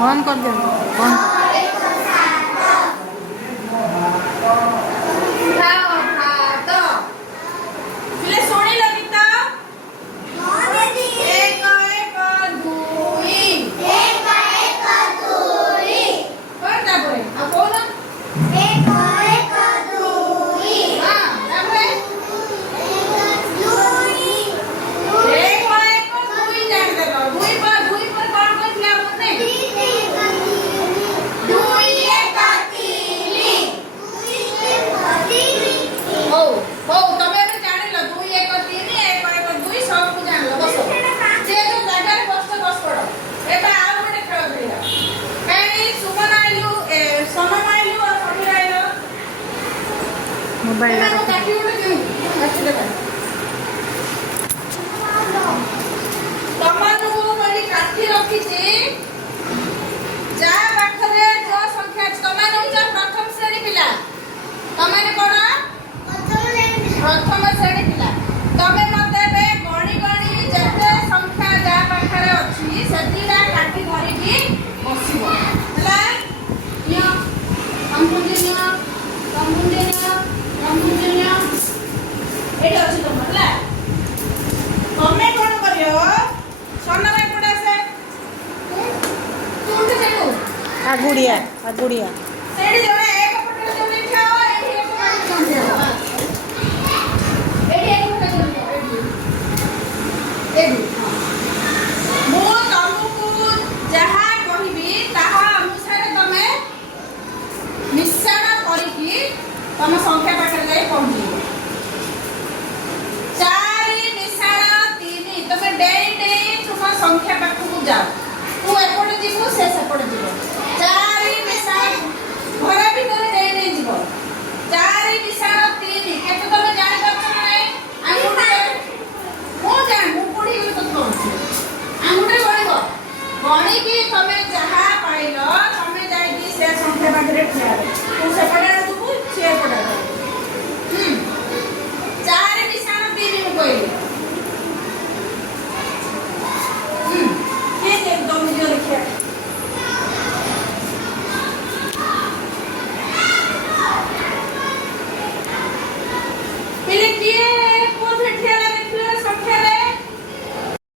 बंद कर दे बंद मोबाइल प्रथम श्रेणी पिला तमे मते बे गणी गणी जते संख्या जा पाखरे अछि सेतिरा काठी धरि की बसिबो हला नियो संपूर्ण एटा अछि तम हला तमे कोन करियो सोना रे पडा से तुंड सेनु आगुड़िया सेडी जने एक पटरे जने खाओ एठी एक पानी जने तम संख्या पाखर जाई पहुंची 4 मिसाण 3 तमे डेई तुम संख्या पाखु जाओ तू एपट जीवो से सेपट जीवो 4 मिसाण घर भीतर